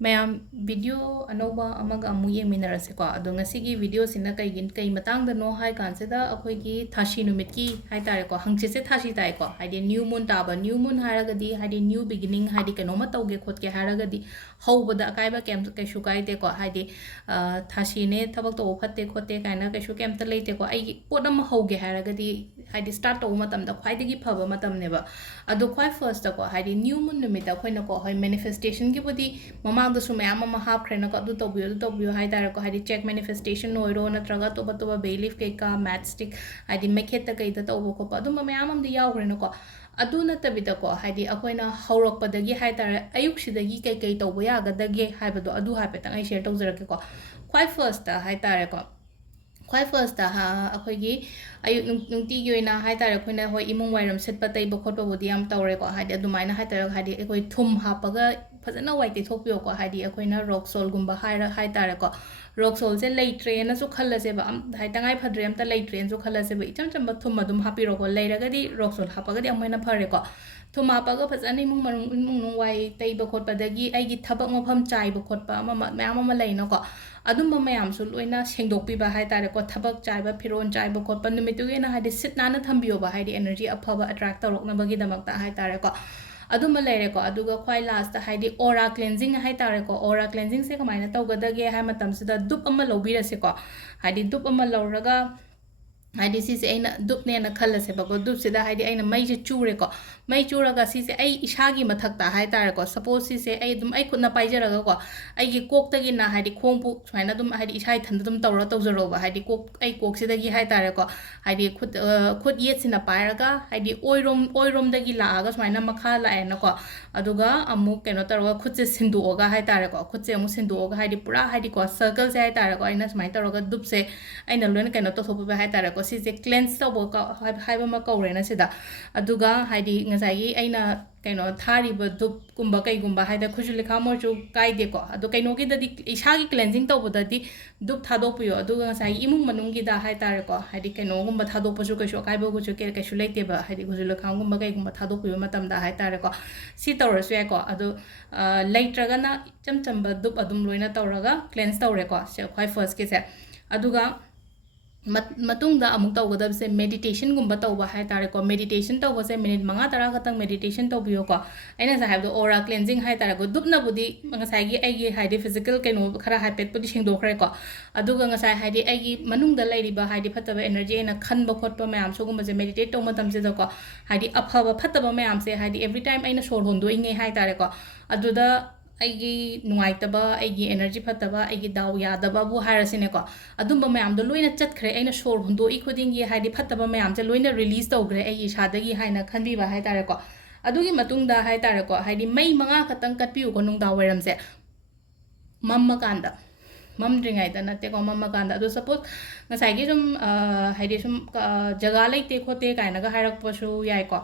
ꯃꯌꯥꯝ ꯚꯤꯗꯤꯑꯣ ꯑꯅꯧꯕ ꯑꯃꯒ ꯑꯃꯨꯛ ꯌꯦꯡꯃꯤꯟꯅꯔꯁꯦꯀꯣ ꯑꯗꯣ ꯉꯁꯤꯒꯤ ꯚꯤꯗꯤꯑꯣꯁꯤꯅ ꯀꯩ ꯃꯇꯥꯡꯗꯅꯣ ꯍꯥꯏ ꯀꯥꯟꯁꯤꯗ ꯑꯩꯈꯣꯏꯒꯤ ꯊꯥꯁꯤ ꯅꯨꯃꯤꯠꯀꯤ ꯍꯥꯏꯇꯥꯔꯦꯀꯣ ꯍꯪꯆꯤꯠꯁꯦ ꯊꯥꯁꯤ ꯇꯥꯏꯀꯣ ꯍꯥꯏꯗꯤ ꯅ꯭ꯌꯨ ꯃꯨꯟ ꯇꯥꯕ ꯅ꯭ꯌꯨ ꯃꯨꯟ ꯍꯥꯏꯔꯒꯗꯤ ꯍꯥꯏꯗꯤ ꯅ꯭ꯌू ꯕꯤꯒꯤꯅꯤꯡ ꯍꯥꯏꯗꯤ ꯀꯩꯅꯣꯝꯃ ꯇꯧꯒꯦ ꯈꯣꯠꯀꯦ ꯍꯥꯏꯔꯒꯗꯤ ꯍꯧꯕꯗ ꯑꯀꯥꯏꯕ ꯀꯩꯁꯨ ꯀꯥꯏꯗꯦꯀꯣ ꯍꯥꯏꯗꯤ ꯊꯥꯁꯤꯅꯦ ꯊꯕꯛ ꯇꯧꯕ ꯐꯠꯇꯦ ꯈꯣꯠꯇꯦ ꯀꯥꯏꯅ ꯀꯩꯁꯨ ꯀꯩꯝꯇ ꯂꯩꯇꯦꯀꯣ ꯑꯩꯒꯤ ꯄꯣꯠ ꯑꯃ ꯍꯧꯒꯦ ꯍꯥꯏꯔꯒꯗꯤ ꯍꯥꯏꯗꯤ ꯁ꯭ꯇꯥꯔꯠ ꯇꯧꯕ ꯃꯇꯝꯗ ꯈ꯭ꯋꯥꯏꯗꯒꯤ ꯐꯕ ꯃꯇꯝꯅꯦꯕ ꯑꯗꯣ ꯈ꯭ꯋꯥꯏ ꯐꯥꯔꯁꯇꯀꯣ ꯍꯥꯏꯗꯤ ꯅ꯭ꯌू ꯃꯨꯟ ꯅꯨꯃꯤꯠꯇ ꯑꯩꯈꯣꯏꯅꯀꯣ ꯍꯣꯏ ꯃꯦꯅꯤꯐꯦꯁꯇꯦꯁꯟꯒꯤꯕꯨꯗꯤ ꯃꯃꯥꯡꯗꯁꯨ ꯃꯌꯥꯝ ꯑꯃ ꯍꯥꯞꯈ꯭ꯔꯦꯅꯀꯣ ꯑꯗꯨ ꯇꯧꯕꯤꯌꯨ ꯍꯥꯏꯇꯥꯔꯦꯀꯣ ꯍꯥꯏꯗꯤ ꯆꯦꯛ ꯃꯦꯅꯤꯐꯦꯁꯇꯦꯁꯟ ꯑꯣꯏꯔꯣ ꯅꯠꯇ꯭ꯔꯒ ꯑꯇꯣꯞ ꯕꯦꯂꯤꯐ ꯀꯩꯀꯥ ꯃꯦꯠ ꯁ꯭ꯇꯤꯛ ꯍꯥꯏꯗꯤ ꯃꯩꯈꯦꯠꯇ ꯀꯩꯗ ꯇꯧꯕ ꯈꯣꯠꯄ ꯑꯗꯨꯝꯕ ꯃꯌꯥꯝ ꯑꯃꯗꯤ ꯌꯥꯎꯈ꯭ꯔꯦꯅꯀꯣ ꯑꯗꯨ ꯅꯠꯇꯕꯤꯗꯀꯣ ꯍꯥꯏꯗꯤ ꯑꯩꯈꯣꯏꯅ ꯍꯧꯔꯛꯄꯗꯒꯤ ꯍꯥꯏꯇꯥꯔꯦ ꯑꯌꯨꯛꯁꯤꯗꯒꯤ ꯀꯩ ꯇꯧꯕ ꯌꯥꯒꯗꯒꯦ ꯍꯥꯏꯕꯗꯣ ꯑꯗꯨ ꯍꯥꯏꯐꯦꯠꯇꯪ ꯑꯩ ꯁꯦꯌꯔ ꯇꯧꯖꯔꯛꯀꯦꯀꯣ ꯈ꯭ꯋꯥꯏ ꯐꯥꯔꯁꯇ ꯍꯥꯏꯇꯥꯔꯦꯀꯣ ꯈ꯭ꯋꯥꯏ ꯐꯥꯔꯁꯇ ꯑꯩꯈꯣꯏꯒꯤ ꯑꯌꯨꯛ ꯅꯨꯡꯇꯤꯒꯤ ꯑꯣꯏꯅ ꯍꯥꯏꯇꯥꯔꯦ ꯑꯩꯈꯣꯏꯅ ꯍꯣꯏ ꯏꯃꯨꯡ ꯋꯥꯏꯔꯝ ꯁꯤꯠꯄ ꯇꯩꯕ ꯈꯣꯠꯄꯕꯨꯗꯤ ꯌꯥꯝ ꯇꯧꯔꯦꯀꯣ ꯍꯥꯏꯗꯤ ꯑꯗꯨꯃꯥꯏꯅ ꯍꯥꯏꯇꯥꯔꯦ ꯍꯥꯏꯗꯤ ꯑꯩꯈꯣꯏ ꯊꯨꯝ ꯍꯥꯞꯄꯒ ꯐꯖꯅ ꯋꯥꯏ ꯇꯩꯊꯣꯛꯄꯤꯌꯣꯀꯣ ꯍꯥꯏꯗꯤ ꯑꯩꯈꯣꯏꯅ ꯔꯣꯛ ꯁꯣꯜꯒꯨꯝꯕ ꯍꯥꯏꯇꯥꯔꯦꯀꯣ ꯔꯣꯛ ꯁꯣꯜꯁꯦ ꯂꯩꯇ꯭ꯔꯦꯅꯁꯨ ꯈꯜꯂꯁꯦꯕ ꯍꯥꯏꯗꯤ ꯇꯉꯥꯏ ꯐꯗ꯭ꯔꯦ ꯑꯝꯇ ꯂꯩꯇ꯭ꯔꯦꯅꯁꯨ ꯈꯜꯂꯁꯦꯕ ꯏꯆꯝ ꯆꯝꯕ ꯊꯨꯝ ꯑꯗꯨꯝ ꯍꯥꯞꯄꯤꯔꯣꯀꯣ ꯂꯩꯔꯒꯗꯤ ꯔꯣꯛ ꯁꯣꯜ ꯍꯥꯞꯄꯒꯗꯤ ꯑꯃꯨꯛ ꯍꯦꯟꯅ ꯐꯔꯦꯀꯣ ꯊꯨꯝ ꯍꯥꯞꯄꯒ ꯐꯖꯅ ꯏꯃꯨꯡ ꯃꯅꯨꯡ ꯋꯥꯏ ꯇꯩꯕ ꯈꯣꯠꯄꯗꯒꯤ ꯑꯩꯒꯤ ꯊꯕꯛ ꯃꯐꯝ ꯆꯥꯏꯕ ꯈꯣꯠꯄ ꯃꯌꯥꯝ ꯑꯃ ꯂꯩꯅꯀꯣ ꯑꯗꯨꯝꯕ ꯃꯌꯥꯝꯁꯨ ꯂꯣꯏꯅ ꯁꯦꯡꯗꯣꯛꯄꯤꯕ ꯍꯥꯏꯇꯥꯔꯦꯀꯣ ꯊꯕꯛ ꯆꯥꯏꯕ ꯐꯤꯔꯣꯜ ꯆꯥꯏꯕ ꯈꯣꯠꯄ ꯅꯨꯃꯤꯠꯇꯨꯒꯤ ꯑꯣꯏꯅ ꯍꯥꯏꯗꯤ ꯁꯤꯠ ꯅꯥꯟꯅ ꯊꯝꯕꯤꯌꯣꯕ ꯍꯥꯏꯗꯤ ꯑꯦꯅꯔꯖꯤ ꯑꯐꯕ ꯑꯦꯇ꯭ꯔꯦꯛ ꯇꯧꯔꯛꯅꯕꯒꯤꯗꯃꯛꯇ ꯍꯥꯏꯇꯥꯔꯦꯀꯣ ꯑꯗꯨꯝꯕ ꯂꯩꯔꯦꯀꯣ ꯑꯗꯨꯒ ꯈ꯭ꯋꯥꯏ ꯂꯥꯁꯇ ꯍꯥꯏꯗꯤ ꯑꯣꯔꯥ ꯀ꯭ꯂꯦꯟꯖꯤꯡ ꯍꯥꯏꯇꯥꯔꯦꯀꯣ ꯑꯣꯔꯥ ꯀ꯭ꯂꯦꯟꯖꯤꯡꯁꯦ ꯀꯃꯥꯏꯅ ꯇꯧꯒꯗꯒꯦ ꯍꯥꯏ ꯃꯇꯝꯁꯤꯗ ꯗꯨꯞ ꯑꯃ ꯂꯧꯕꯤꯔꯁꯦꯀꯣ ꯍꯥꯏꯗꯤ ꯗꯨꯞ ꯑꯃ ꯂꯧꯔꯒ ꯍꯥꯏꯗꯤ ꯁꯤꯁꯦ ꯑꯩꯅ ꯗꯨꯞꯅꯦꯅ ꯈꯜꯂꯁꯦꯕꯀꯣ ꯗꯨꯞꯁꯤꯗ ꯍꯥꯏꯗꯤ ꯑꯩꯅ ꯃꯩꯁꯦ ꯆꯨꯔꯦꯀꯣ ꯃꯩ ꯆꯨꯔꯒ ꯁꯤꯁꯦ ꯑꯩ ꯏꯁꯥꯒꯤ ꯃꯊꯛꯇ ꯍꯥꯏꯇꯥꯔꯦꯀꯣ ꯁꯄꯣꯁ ꯁꯤꯁꯦ ꯑꯩ ꯈꯨꯠꯅ ꯄꯥꯏꯖꯔꯒꯀꯣ ꯑꯩꯒꯤ ꯀꯣꯛꯇꯒꯤꯅ ꯍꯥꯏꯗꯤ ꯈꯣꯡꯕꯨ ꯁꯨꯃꯥꯏꯅ ꯑꯗꯨꯝ ꯍꯥꯏꯗꯤ ꯏꯁꯥ ꯏꯊꯟꯗ ꯑꯗꯨꯝ ꯇꯧꯖꯔꯣꯕ ꯍꯥꯏꯗꯤ ꯑꯩ ꯀꯣꯛꯁꯤꯗꯒꯤ ꯍꯥꯏꯇꯥꯔꯦꯀꯣ ꯍꯥꯏꯗꯤ ꯈꯨꯠ ꯌꯦꯠꯁꯤꯅ ꯄꯥꯏꯔꯒ ꯍꯥꯏꯗꯤ ꯑꯣꯏꯔꯣꯝꯗꯒꯤ ꯂꯥꯛꯑꯒ ꯁꯨꯃꯥꯏꯅ ꯃꯈꯥ ꯂꯥꯛꯑꯦꯅꯀꯣ ꯑꯗꯨꯒ ꯑꯃꯨꯛ ꯀꯩꯅꯣ ꯇꯧꯔꯒ ꯈꯨꯠꯁꯦ ꯁꯤꯟꯗꯣꯛꯑꯒ ꯍꯥꯏꯇꯥꯔꯦꯀꯣ ꯈꯨꯠꯁꯦ ꯑꯃꯨꯛ ꯁꯤꯟꯗꯣꯛꯑꯒ ꯍꯥꯏꯗꯤ ꯄꯨꯔꯥ ꯍꯥꯏꯗꯤꯀꯣ ꯁꯔꯀꯜꯁꯦ ꯍꯥꯏꯇꯥꯔꯦꯀꯣ ꯑꯩꯅ ꯁꯨꯃꯥꯏꯅ ꯇꯧꯔꯒ ꯗꯨꯞꯁꯦ ꯑꯩꯅ ꯂꯣꯏꯅ ꯀꯩꯅꯣ ꯇꯧꯊꯣꯛꯄꯤꯕ ꯍꯥꯏꯇꯥꯔꯦꯀꯣ ꯁꯤꯁꯦ ꯀ꯭ꯂꯦꯟꯁ ꯇꯧꯕ ꯍꯥꯏꯕ ꯑꯃ ꯀꯧꯔꯦꯅ ꯁꯤꯗ ꯑꯗꯨꯒ ꯍꯥꯏꯗꯤ ꯉꯁꯥꯏꯒꯤ ꯑꯩꯅ ꯀꯩꯅꯣ ꯊꯥꯔꯤꯕ ꯗꯨꯞꯀꯨꯝꯕ ꯀꯩꯒꯨꯝꯕ ꯍꯥꯏꯗꯤ ꯈꯨꯠꯁꯨ ꯂꯩꯈꯥꯝ ꯑꯣꯏꯔꯁꯨ ꯀꯥꯏꯗꯦꯀꯣ ꯑꯗꯣ ꯀꯩꯅꯣꯒꯤꯗꯗꯤ ꯏꯁꯥꯒꯤ ꯀ꯭ꯂꯦꯟꯖꯤꯡ ꯇꯧꯕꯗꯗꯤ ꯗꯨꯞ ꯊꯥꯗꯣꯛꯄꯤꯌꯣ ꯑꯗꯨꯒ ꯉꯁꯥꯏꯒꯤ ꯏꯃꯨꯡ ꯃꯅꯨꯡꯒꯤꯗ ꯍꯥꯏꯇꯥꯔꯦꯀꯣ ꯍꯥꯏꯗꯤ ꯀꯩꯅꯣꯒꯨꯝꯕ ꯊꯥꯗꯣꯛꯄꯁꯨ ꯀꯩꯁꯨ ꯑꯀꯥꯏꯕꯁꯨ ꯀꯩꯁꯨ ꯂꯩꯇꯦꯕ ꯍꯥꯏꯗꯤ ꯈꯨꯠꯁꯨ ꯂꯩꯈꯥꯝꯒꯨꯝꯕ ꯀꯩꯒꯨꯝꯕ ꯊꯥꯗꯣꯛꯄꯤꯕ ꯃꯇꯝꯗ ꯍꯥꯏꯇꯥꯔꯦꯀꯣ ꯁꯤ ꯇꯧꯔꯁꯨ ꯌꯥꯏꯀꯣ ꯑꯗꯣ ꯂꯩꯇ꯭ꯔꯒꯅ ꯏꯆꯝ ꯆꯝꯕ ꯗꯨꯞ ꯑꯗꯨꯝ ꯂꯣꯏꯅ ꯇꯧꯔꯒ ꯀ꯭ꯂꯦꯟꯁ ꯇꯧꯔꯦꯀꯣ ꯁꯤ ꯈ꯭ꯋꯥꯏ ꯐꯥꯔꯁꯀꯤꯁꯦ ꯑꯗꯨꯒ ꯃꯇꯨꯡꯗ ꯑꯃꯨꯛ ꯇꯧꯒꯗꯕꯁꯦ ꯃꯦꯗꯤꯇꯦꯁꯟꯒꯨꯝꯕ ꯇꯧꯕ ꯍꯥꯏꯇꯥꯔꯦꯀꯣ ꯃꯦꯗꯤꯇꯦꯁꯟ ꯇꯧꯕꯁꯦ ꯃꯤꯅꯤꯠ 5-10 ꯈꯛꯇꯪ ꯃꯦꯗꯤꯇꯦꯁꯟ ꯇꯧꯕꯤꯌꯣꯀꯣ ꯑꯩꯅ ꯉꯁꯥꯏ ꯍꯥꯏꯕꯗꯣ ꯑꯣꯔꯥ ꯀ꯭ꯂꯦꯟꯖꯤꯡ ꯍꯥꯏꯇꯥꯔꯦꯀꯣ ꯗꯨꯞꯅꯕꯨꯗꯤ ꯉꯁꯥꯏꯒꯤ ꯑꯩꯒꯤ ꯍꯥꯏꯗꯤ ꯐꯤꯖꯤꯀꯦꯜ ꯀꯩꯅꯣ ꯈꯔ ꯍꯥꯏꯐꯦꯠꯄꯨꯗꯤ ꯁꯦꯡꯗꯣꯛꯈ꯭ꯔꯦꯀꯣ ꯑꯗꯨꯒ ꯉꯁꯥꯏ ꯍꯥꯏꯗꯤ ꯑꯩꯒꯤ ꯃꯅꯨꯡꯗ ꯂꯩꯔꯤꯕ ꯍꯥꯏꯗꯤ ꯐꯠꯇꯕ ꯑꯦꯅꯔꯖꯤ ꯑꯩꯅ ꯈꯟꯕ ꯈꯣꯠꯄ ꯃꯌꯥꯝ ꯁꯤꯒꯨꯝꯕꯁꯦ ꯃꯦꯗꯤꯇꯦꯠ ꯇꯧꯕ ꯃꯇꯝꯁꯤꯗꯀꯣ ꯍꯥꯏꯗꯤ ꯑꯐꯕ ꯐꯠꯇꯕ ꯃꯌꯥꯝꯁꯦ ꯍꯥꯏꯗꯤ ꯑꯦꯕ꯭री ꯇꯥꯏꯝ ꯑꯩꯅ ꯁꯣꯔ ꯍꯣꯟꯗꯣꯛꯏꯉꯩ ꯍꯥꯏꯇꯥꯔꯦꯀꯣ ꯑꯗꯨꯗ ꯑꯩꯒꯤ ꯅꯨꯡꯉꯥꯏꯇꯕ ꯑꯩꯒꯤ ꯑꯦꯅꯔꯖꯤ ꯐꯠꯇꯕ ꯑꯩꯒꯤ ꯗꯥꯎ ꯌꯥꯗꯕꯕꯨ ꯍꯥꯏꯔꯁꯤꯅꯦꯀꯣ ꯑꯗꯨꯝꯕ ꯃꯌꯥꯝꯗꯣ ꯂꯣꯏꯅ ꯆꯠꯈ꯭ꯔꯦ ꯑꯩꯅ ꯁꯣꯔ ꯍꯣꯟꯗꯣꯛꯏ ꯈꯨꯗꯤꯡꯒꯤ ꯍꯥꯏꯗꯤ ꯐꯠꯇꯕ ꯃꯌꯥꯝꯁꯦ ꯂꯣꯏꯅ ꯔꯤꯂꯤꯁ ꯇꯧꯈ꯭ꯔꯦ ꯑꯩꯒꯤ ꯏꯁꯥꯗꯒꯤ ꯍꯥꯏꯅ ꯈꯟꯕꯤꯕ ꯍꯥꯏꯇꯥꯔꯦꯀꯣ ꯑꯗꯨꯒꯤ ꯃꯇꯨꯡꯗ ꯍꯥꯏꯇꯥꯔꯦꯀꯣ ꯍꯥꯏꯗꯤ ꯃꯩ 5 ꯈꯛꯇꯪ ꯀꯠꯄꯤꯌꯨꯀꯣ ꯅꯨꯡꯗꯥꯡ ꯋꯥꯏꯔꯝꯁꯦ ꯃꯝꯃꯀꯥꯟꯗ ꯃꯝꯗ꯭ꯔꯤꯉꯩꯗ ꯅꯠꯇꯦꯀꯣ ꯃꯝꯃꯀꯥꯟꯗ ꯑꯗꯣ ꯁꯄꯣꯁ ꯉꯁꯥꯏꯒꯤ ꯁꯨꯝ ꯍꯥꯏꯗꯤ ꯁꯨꯝ ꯖꯒꯥ ꯂꯩꯇꯦ ꯈꯣꯠꯇꯦ ꯀꯥꯏꯅꯒ ꯍꯥꯏꯔꯛꯄꯁꯨ ꯌꯥꯏꯀꯣ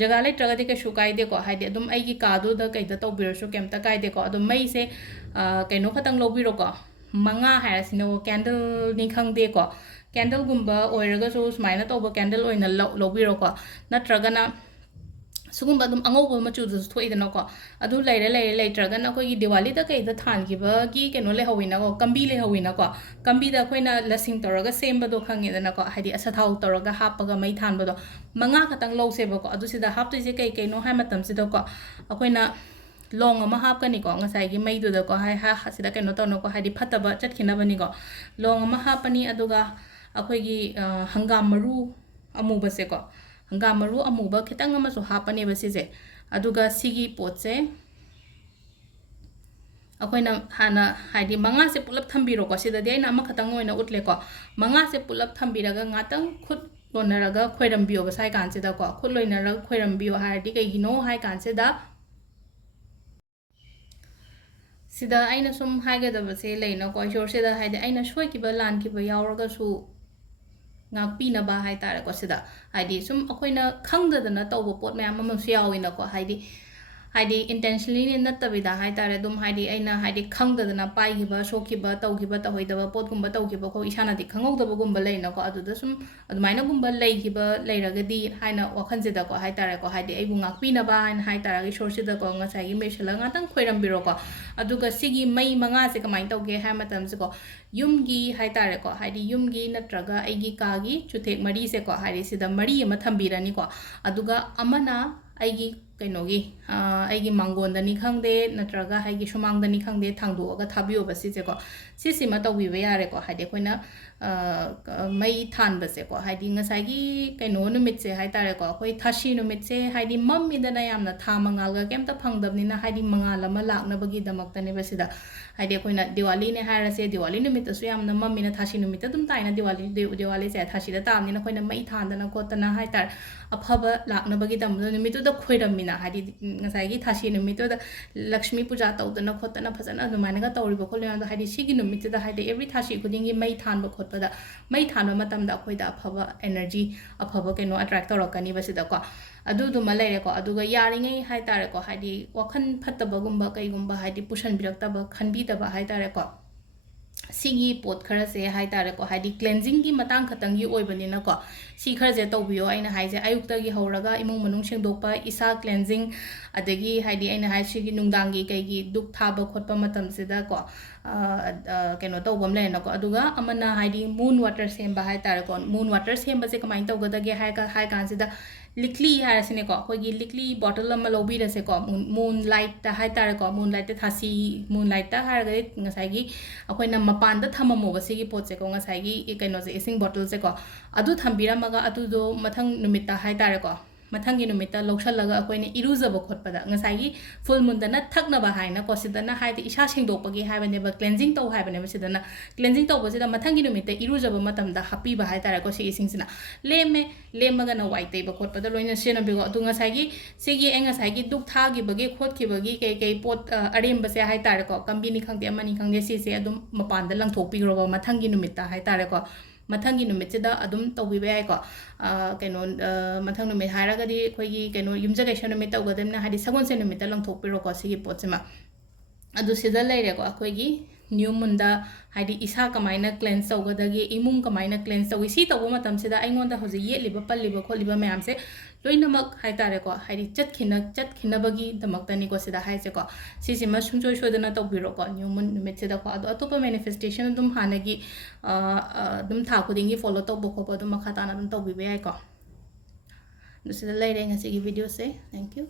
ꯖꯒꯥ ꯂꯩꯇ꯭ꯔꯒꯗꯤ ꯀꯩꯁꯨ ꯀꯥꯏꯗꯦꯀꯣ ꯍꯥꯏꯗꯤ ꯑꯗꯨꯝ ꯑꯩꯒꯤ ꯀꯥꯗꯨꯗ ꯀꯩꯗ ꯇꯧꯕꯤꯔꯁꯨ ꯀꯩꯝꯇ ꯀꯥꯏꯗꯦꯀꯣ ꯑꯗꯣ ꯃꯩꯁꯦ ꯀꯩꯅꯣ ꯈꯛꯇꯪ ꯂꯧꯕꯤꯔꯣꯀꯣ 5 ꯍꯥꯏꯔꯁꯤꯅꯦꯀꯣ ꯀꯦꯟꯗꯜꯅꯤ ꯈꯪꯗꯦꯀꯣ ꯀꯦꯟꯗꯜꯒꯨꯝꯕ ꯑꯣꯏꯔꯒꯁꯨ ꯁꯨꯃꯥꯏꯅ ꯇꯧꯕ ꯀꯦꯟꯗꯜ ꯑꯣꯏꯅ ꯂꯧꯕꯤꯔꯣꯀꯣ ꯅꯠꯇ꯭ꯔꯒꯅ ꯁꯤꯒꯨꯝꯕ ꯑꯗꯨꯝ ꯑꯉꯧꯕ ꯃꯆꯨꯗꯁꯨ ꯊꯣꯛꯏꯗꯅꯀꯣ ꯑꯗꯨ ꯂꯩꯇ꯭ꯔꯒꯅ ꯑꯩꯈꯣꯏꯒꯤ ꯗꯤꯋꯥꯂꯤꯗ ꯀꯩꯗ ꯊꯥꯟꯈꯤꯕꯒꯤ ꯀꯩꯅꯣ ꯂꯩꯍꯧꯋꯤꯅꯀꯣ ꯀꯝꯕꯤ ꯂꯩꯍꯧꯋꯤꯅꯀꯣ ꯀꯝꯕꯤꯗ ꯑꯩꯈꯣꯏꯅ ꯂꯁꯤꯡ ꯇꯧꯔꯒ ꯁꯦꯝꯕꯗꯣ ꯈꯪꯉꯦꯗꯅꯀꯣ ꯍꯥꯏꯗꯤ ꯑꯁꯥꯊꯥꯎ ꯇꯧꯔꯒ ꯍꯥꯞꯄꯒ ꯃꯩ ꯊꯥꯟꯕꯗꯣ 5 ꯈꯛꯇꯪ ꯂꯧꯁꯦꯕꯀꯣ ꯑꯗꯨ ꯁꯤꯗ ꯍꯥꯞꯇꯣꯏꯁꯦ ꯀꯩꯅꯣ ꯍꯥꯏ ꯃꯇꯝꯁꯤꯗꯀꯣ ꯑꯩꯈꯣꯏꯅ ꯂꯣꯡ ꯑꯃ ꯍꯥꯞꯀꯅꯤꯀꯣ ꯉꯁꯥꯏꯒꯤ ꯃꯩꯗꯨꯗꯀꯣ ꯁꯤꯗ ꯀꯩꯅꯣ ꯇꯧꯅꯀꯣ ꯍꯥꯏꯗꯤ ꯐꯠꯇꯕ ꯆꯠꯈꯤꯅꯕꯅꯤꯀꯣ ꯂꯣꯡ ꯑꯃ ꯍꯥꯞꯄꯅꯤ ꯑꯗꯨꯒ ꯑꯩꯈꯣꯏꯒꯤ ꯍꯪꯒꯥꯝ ꯃꯔꯨ ꯑꯃꯨꯕꯁꯦꯀꯣ ꯍꯪꯒꯥꯝ ꯃꯔꯨ ꯑꯃꯨꯕ ꯈꯤꯇꯪ ꯑꯃꯁꯨ ꯍꯥꯞꯄꯅꯦꯕ ꯁꯤꯁꯦ ꯑꯗꯨꯒ ꯁꯤꯒꯤ ꯄꯣꯠꯁꯦ ꯑꯩꯈꯣꯏꯅ ꯍꯥꯟꯅ ꯍꯥꯏꯗꯤ 5ꯁꯦ ꯄꯨꯂꯞ ꯊꯝꯕꯤꯔꯣꯀꯣ ꯁꯤꯗꯗꯤ ꯑꯩꯅ ꯑꯃꯈꯛꯇꯪ ꯑꯣꯏꯅ ꯎꯠꯂꯦꯀꯣ 5ꯁꯦ ꯄꯨꯂꯞ ꯊꯝꯕꯤꯔꯒ ꯉꯥꯛꯇꯪ ꯈꯨꯠ ꯂꯣꯟꯅꯔꯒ ꯈꯣꯏꯔꯝꯕꯤꯌꯣꯕ ꯁꯥꯏ ꯀꯥꯟꯁꯤꯗꯀꯣ ꯈꯨꯠ ꯂꯣꯏꯅꯔꯒ ꯈꯣꯏꯔꯝꯕꯤꯌꯣ ꯍꯥꯏꯔꯗꯤ ꯀꯩꯒꯤꯅꯣ ꯍꯥꯏ ꯀꯥꯟꯁꯤꯗ ꯁꯤꯗ ꯑꯩꯅ ꯁꯨꯝ ꯍꯥꯏꯒꯗꯕꯁꯦ ꯂꯩꯅꯀꯣ ꯏꯁꯣꯔꯁꯤꯗ ꯍꯥꯏꯗꯤ ꯑꯩꯅ ꯁꯣꯏꯈꯤꯕ ꯂꯥꯟꯈꯤꯕ ꯌꯥꯎꯔꯒꯁꯨ ꯉꯥꯛꯄꯤꯅꯕ ꯍꯥꯏꯇꯥꯔꯦꯀꯣ ꯁꯤꯗ ꯍꯥꯏꯗꯤ ꯁꯨꯝ ꯑꯩꯈꯣꯏꯅ ꯈꯪꯗꯗꯅ ꯇꯧꯕ ꯄꯣꯠ ꯃꯌꯥꯝ ꯑꯃꯁꯨ ꯌꯥꯎꯋꯤꯅꯀꯣ ꯍꯥꯏꯗꯤ ꯍꯥꯏꯗꯤ intentionally ꯅꯠꯇꯕꯤꯗ ꯍꯥꯏꯇꯥꯔꯦ ꯑꯗꯨꯝ ꯍꯥꯏꯗꯤ ꯑꯩꯅ ꯍꯥꯏꯗꯤ ꯈꯪꯗꯗꯅ ꯄꯥꯏꯈꯤꯕ ꯁꯣꯛꯈꯤꯕ ꯇꯧꯈꯤꯕ ꯇꯧꯍꯩꯗꯕ ꯄꯣꯠꯀꯨꯝꯕ ꯇꯧꯈꯤꯕ ꯑꯩꯈꯣꯏ ꯏꯁꯥꯅꯗꯤ ꯈꯪꯍꯧꯗꯕꯒꯨꯝꯕ ꯂꯩꯅꯀꯣ ꯑꯗꯨꯗ ꯁꯨꯝ ꯑꯗꯨꯃꯥꯏꯅꯒꯨꯝꯕ ꯂꯩꯈꯤꯕ ꯂꯩꯔꯒꯗꯤ ꯍꯥꯏꯅ ꯋꯥꯈꯜꯁꯤꯗꯀꯣ ꯍꯥꯏꯇꯥꯔꯦꯀꯣ ꯍꯥꯏꯗꯤ ꯑꯩꯕꯨ ꯉꯥꯛꯄꯤꯅꯕ ꯍꯥꯏꯅ ꯍꯥꯏꯇꯥꯔꯒ ꯏꯁꯣꯔꯁꯤꯗꯀꯣ ꯉꯁꯥꯏꯒꯤ ꯃꯦꯠꯁꯜꯂꯒ ꯉꯥꯛꯇꯪ ꯈꯣꯏꯔꯝꯕꯤꯔꯣꯀꯣ ꯑꯗꯨꯒ ꯁꯤꯒꯤ ꯃꯩ ꯃꯉꯥꯁꯦ ꯀꯃꯥꯏꯅ ꯇꯧꯒꯦ ꯍꯥꯏꯕ ꯃꯇꯝꯁꯤꯀꯣ ꯌꯨꯝꯒꯤ ꯍꯥꯏꯇꯥꯔꯦꯀꯣ ꯍꯥꯏꯗꯤ ꯌꯨꯝꯒꯤ ꯅꯠꯇ꯭ꯔꯒ ꯑꯩꯒꯤ ꯀꯥꯒꯤ ꯆꯨꯊꯦꯛ ꯃꯔꯤꯁꯦꯀꯣ ꯍꯥꯏꯗꯤ ꯁꯤꯗ ꯃꯔꯤ ꯑꯃ ꯊꯝꯕꯤꯔꯅꯤꯀꯣ ꯑꯗꯨꯒ ꯑꯃꯅ ꯑꯩꯒꯤ ꯀꯩꯅꯣꯒꯤ ꯑꯩꯒꯤ ꯃꯥꯡꯒꯣꯟꯗꯅꯤ ꯈꯪꯗꯦ ꯅꯠꯇ꯭ꯔꯒ ꯑꯩꯒꯤ ꯁꯨꯃꯥꯡꯗꯅꯤ ꯈꯪꯗꯦ ꯊꯥꯡꯗꯣꯛꯑꯒ ꯊꯥꯕꯤꯌꯣꯕ ꯁꯤꯁꯦꯀꯣ ꯁꯤꯁꯤꯃ ꯇꯧꯕꯤꯕ ꯌꯥꯔꯦꯀꯣ ꯍꯥꯏꯗꯤ ꯑꯩꯈꯣꯏꯅ ꯃꯩ ꯊꯥꯟꯕꯁꯦꯀꯣ ꯍꯥꯏꯗꯤ ꯉꯁꯥꯏꯒꯤ ꯀꯩꯅꯣ ꯅꯨꯃꯤꯠꯁꯦ ꯍꯥꯏꯇꯥꯔꯦꯀꯣ ꯑꯩꯈꯣꯏ ꯊꯥꯁꯤ ꯅꯨꯃꯤꯠꯁꯦ ꯍꯥꯏꯗꯤ ꯃꯝꯃꯤꯗꯅ ꯌꯥꯝꯅ ꯊꯥ ꯃꯉꯥꯜꯒ ꯀꯩꯝꯇ ꯐꯪꯗꯕꯅꯤꯅ ꯍꯥꯏꯗꯤ ꯃꯉꯥꯜ ꯑꯃ ꯂꯥꯛꯅꯕꯒꯤꯗꯃꯛꯇꯅꯦꯕ ꯁꯤꯗ ꯍꯥꯏꯗꯤ ꯑꯩꯈꯣꯏꯅ ꯗꯤꯋꯥꯂꯤꯅꯦ ꯍꯥꯏꯔꯁꯦ ꯗꯤꯋꯥꯂꯤ ꯅꯨꯃꯤꯠꯇꯁꯨ ꯌꯥꯝꯅ ꯃꯝꯃꯤꯅ ꯊꯥꯁꯤ ꯅꯨꯃꯤꯠꯇ ꯑꯗꯨꯝ ꯇꯥꯏꯅ ꯗꯤꯋꯥꯂꯤꯁꯦ ꯊꯥꯁꯤꯗ ꯇꯥꯕꯅꯤꯅ ꯑꯩꯈꯣꯏꯅ ꯃꯩ ꯊꯥꯟꯗꯅ ꯈꯣꯠꯇꯅ ꯍꯥꯏꯇꯥꯔꯦ ꯑꯐꯕ ꯂꯥꯛꯅꯕꯒꯤꯗꯃꯛꯇ ꯅꯨꯃꯤꯠꯇꯨꯗ ꯈꯣꯏꯔꯝꯃꯤꯅ ꯍꯥꯏꯗꯤ ꯉꯁꯥꯏꯒꯤ ꯊꯥꯁꯤ ꯅꯨꯃꯤꯠꯇꯨꯗ ꯂꯛꯁꯃꯤ ꯄꯨꯖꯥ ꯇꯧꯗꯅ ꯈꯣꯠꯇꯅ ꯐꯖꯅ ꯑꯗꯨꯃꯥꯏꯅꯒ ꯇꯧꯔꯤꯕ ꯈꯣꯠꯂꯤꯕ ꯍꯥꯏꯗꯤ ꯁꯤꯒꯤ ꯅꯨꯃꯤꯠꯁꯤꯗ ꯍꯥꯏꯗꯤ ꯑꯦꯕ꯭ꯔꯤ ꯊꯥꯁꯤ ꯈꯨꯗꯤꯡꯒꯤ ꯃꯩ ꯊꯥꯟꯕ ꯈꯣꯠꯄꯗ ꯃꯩ ꯊꯥꯟꯕ ꯃꯇꯝꯗ ꯑꯩꯈꯣꯏꯗ ꯑꯐꯕ ꯑꯦꯅꯔꯖꯤ ꯑꯐꯕ ꯀꯩꯅꯣ ꯑꯦꯇ꯭ꯔꯦꯛ ꯇꯧꯔꯛꯀꯅꯤꯕ ꯁꯤꯗꯀꯣ ꯑꯗꯨꯗꯨꯃ ꯂꯩꯔꯦꯀꯣ ꯑꯗꯨꯒ ꯌꯥꯔꯤꯉꯩ ꯍꯥꯏꯇꯥꯔꯦꯀꯣ ꯍꯥꯏꯗꯤ ꯋꯥꯈꯜ ꯐꯠꯇꯕꯒꯨꯝꯕ ꯀꯩꯒꯨꯝꯕ ꯍꯥꯏꯗꯤ ꯄꯨꯁꯟꯕꯤꯔꯛꯇꯕ ꯈꯟꯕꯤꯗꯕ ꯍꯥꯏꯇꯥꯔꯦꯀꯣ ꯁꯤꯒꯤ ꯄꯣꯠ ꯈꯔꯁꯦ ꯍꯥꯏꯇꯥꯔꯦꯀꯣ ꯍꯥꯏꯗꯤ ꯀ꯭ꯂꯦꯟꯖꯤꯡꯒꯤ ꯃꯇꯥꯡ ꯈꯛꯇꯪꯒꯤ ꯑꯣꯏꯕꯅꯤꯅꯀꯣ ꯁꯤ ꯈꯔꯁꯦ ꯇꯧꯕꯤꯌꯣ ꯑꯩꯅ ꯍꯥꯏꯁꯦ ꯑꯌꯨꯛꯇꯒꯤ ꯍꯧꯔꯒ ꯏꯃꯨꯡ ꯃꯅꯨꯡ ꯁꯦꯡꯗꯣꯛꯄ ꯏꯁꯥ ꯀ꯭ꯂꯦꯟꯖꯤꯡ ꯑꯗꯒꯤ ꯍꯥꯏꯗꯤ ꯑꯩꯅ ꯍꯥꯏ ꯁꯤꯒꯤ ꯅꯨꯡꯗꯥꯡꯒꯤ ꯀꯩꯒꯤ ꯗꯨꯛ ꯊꯥꯕ ꯈꯣꯠꯄ ꯃꯇꯝꯁꯤꯗꯀꯣ ꯀꯩꯅꯣ ꯇꯧꯕ ꯑꯃ ꯂꯩꯔꯦꯅꯀꯣ ꯑꯗꯨꯒ ꯑꯃꯅ ꯍꯥꯏꯗꯤ ꯃꯨꯟ ꯋꯥꯇꯔ ꯁꯦꯝꯕ ꯍꯥꯏꯇꯥꯔꯦꯀꯣ ꯃꯨꯟ ꯋꯥꯇꯔ ꯁꯦꯝꯕꯁꯦ ꯀꯃꯥꯏꯅ ꯇꯧꯒꯗꯒꯦ ꯍꯥꯏ ꯀꯥꯟꯁꯤꯗ ꯂꯤꯛꯂꯤ ꯍꯥꯏꯔꯁꯤꯅꯦꯀꯣ ꯑꯩꯈꯣꯏꯒꯤ ꯂꯤꯛꯂꯤ ꯕꯣꯇꯜ ꯑꯃ ꯂꯧꯕꯤꯔꯁꯦꯀꯣ ꯃꯨꯟ ꯂꯥꯏꯠꯇ ꯍꯥꯏꯇꯥꯔꯦꯀꯣ ꯃꯨꯟ ꯂꯥꯏꯠꯇ ꯊꯥꯁꯤ ꯃꯨꯟ ꯂꯥꯏꯠꯇ ꯍꯥꯏꯔꯒꯗꯤ ꯉꯁꯥꯏꯒꯤ ꯑꯩꯈꯣꯏꯅ ꯃꯄꯥꯟꯗ ꯊꯝꯃꯝꯃꯣꯕ ꯁꯤꯒꯤ ꯄꯣꯠꯁꯦꯀꯣ ꯉꯁꯥꯏꯒꯤ ꯀꯩꯅꯣꯁꯦ ꯏꯁꯤꯡ ꯕꯣꯇꯜꯁꯦꯀꯣ ꯑꯗꯨ ꯊꯝꯕꯤꯔꯝꯃꯒ ꯑꯗꯨꯗꯣ ꯃꯊꯪ ꯅꯨꯃꯤꯠꯇ ꯍꯥꯏꯇꯥꯔꯦꯀꯣ ꯃꯊꯪꯒꯤ ꯅꯨꯃꯤꯠꯇ ꯂꯧꯁꯜꯂꯒ ꯑꯩꯈꯣꯏꯅ ꯏꯔꯨꯖꯕ ꯈꯣꯠꯄꯗ ꯉꯁꯥꯏꯒꯤ ꯐꯨꯜ ꯃꯨꯟꯗꯅ ꯊꯛꯅꯕ ꯍꯥꯏꯅꯀꯣ ꯁꯤꯗꯅ ꯍꯥꯏꯗꯤ ꯏꯁꯥ ꯁꯦꯡꯗꯣꯛꯄꯒꯤ ꯍꯥꯏꯕꯅꯦꯕ ꯀ꯭ꯂꯦꯟꯖꯤꯡ ꯇꯧ ꯍꯥꯏꯕꯅꯦꯕ ꯁꯤꯗꯅ ꯀ꯭ꯂꯦꯟꯖꯤꯡ ꯇꯧꯕꯁꯤꯗ ꯃꯊꯪꯒꯤ ꯅꯨꯃꯤꯠꯇ ꯏꯔꯨꯖꯕ ꯃꯇꯝꯗ ꯍꯥꯞꯄꯤꯕ ꯍꯥꯏꯇꯥꯔꯦꯀꯣ ꯁꯤ ꯏꯁꯤꯡꯁꯤꯅ ꯂꯦꯝꯃꯒꯅ ꯋꯥꯏ ꯇꯩꯕ ꯈꯣꯠꯄꯗ ꯂꯣꯏꯅ ꯁꯤꯖꯤꯟꯅꯕꯤꯀꯣ ꯑꯗꯨ ꯉꯁꯥꯏꯒꯤ ꯁꯤꯒꯤ ꯑꯩ ꯉꯁꯥꯏꯒꯤ ꯗꯨꯛ ꯊꯥꯈꯤꯕꯒꯤ ꯈꯣꯠꯈꯤꯕꯒꯤ ꯀꯩ ꯄꯣꯠ ꯑꯔꯦꯝꯕꯁꯦ ꯍꯥꯏꯇꯥꯔꯦꯀꯣ ꯀꯝꯕꯤꯅꯤ ꯈꯪꯗꯦ ꯑꯃꯅꯤ ꯈꯪꯗꯦ ꯁꯤꯁꯦ ꯑꯗꯨꯝ ꯃꯄꯥꯟꯗ ꯂꯪꯊꯣꯛꯄꯤꯈ꯭ꯔꯣꯕ ꯃꯊꯪꯒꯤ ꯅꯨꯃꯤꯠꯇ ꯍꯥꯏꯇꯥꯔꯦꯀꯣ ꯃꯊꯪꯒꯤ ꯅꯨꯃꯤꯠꯁꯤꯗ ꯑꯗꯨꯝ ꯇꯧꯕꯤꯕ ꯌꯥꯏꯀꯣ ꯀꯩꯅꯣ ꯃꯊꯪ ꯅꯨꯃꯤꯠ ꯍꯥꯏꯔꯒꯗꯤ ꯑꯩꯈꯣꯏꯒꯤ ꯀꯩꯅꯣ ꯌꯨꯝꯖꯀꯩꯁ ꯅꯨꯃꯤꯠ ꯇꯧꯒꯗꯕꯅꯤꯅ ꯍꯥꯏꯗꯤ ꯁꯒꯣꯜꯁꯦꯟ ꯅꯨꯃꯤꯠꯇ ꯂꯪꯊꯣꯛꯄꯤꯔꯣꯀꯣ ꯁꯤꯒꯤ ꯄꯣꯠꯁꯤꯃ ꯑꯗꯨ ꯁꯤꯗ ꯂꯩꯔꯦꯀꯣ ꯑꯩꯈꯣꯏꯒꯤ ꯅ꯭ꯌꯨ ꯃꯨꯟꯗ ꯍꯥꯏꯗꯤ ꯏꯁꯥ ꯀꯃꯥꯏꯅ ꯀ꯭ꯂꯦꯟꯁ ꯇꯧꯒꯗꯒꯦ ꯏꯃꯨꯡ ꯀꯃꯥꯏꯅ ꯀ꯭ꯂꯦꯟꯁ ꯇꯧꯏ ꯁꯤ ꯇꯧꯕ ꯃꯇꯝꯁꯤꯗ ꯑꯩꯉꯣꯟꯗ ꯍꯧꯖꯤꯛ ꯌꯦꯠꯂꯤꯕ ꯄꯜꯂꯤꯕ ꯈꯣꯠꯂꯤꯕ ꯃꯌꯥꯝꯁꯦ ꯂꯣꯏꯅꯃꯛ ꯍꯥꯏꯇꯥꯔꯦꯀꯣ ꯍꯥꯏꯗꯤ ꯆꯠꯈꯤꯅꯕꯒꯤꯗꯃꯛꯇꯅꯤꯀꯣ ꯁꯤꯗ ꯍꯥꯏꯁꯦꯀꯣ ꯁꯤꯁꯤꯃ ꯁꯨꯡꯁꯣꯏ ꯁꯣꯏꯗꯅ ꯇꯧꯕꯤꯔꯣꯀꯣ ꯅ꯭ꯌꯨ ꯃꯨꯟ ꯅꯨꯃꯤꯠꯁꯤꯗꯀꯣ ꯑꯗꯣ ꯑꯇꯣꯞꯄ ꯃꯦꯅꯤꯐꯦꯁꯇꯦꯁꯟ ꯑꯗꯨꯝ ꯍꯥꯟꯅꯒꯤ ꯑꯗꯨꯝ ꯊꯥ ꯈꯨꯗꯤꯡꯒꯤ ꯐꯣꯂꯣ ꯇꯧꯕ ꯈꯣꯠꯄ ꯑꯗꯨꯝ ꯃꯈꯥ ꯇꯥꯅ ꯑꯗꯨꯝ ꯇꯧꯕꯤꯕ ꯌꯥꯏꯀꯣ ꯑꯗꯨ ꯁꯤꯗ ꯂꯩꯔꯦ ꯉꯁꯤꯒꯤ ꯚꯤꯗꯤꯑꯣꯁꯦ ꯊꯦꯡꯛ ꯌꯨ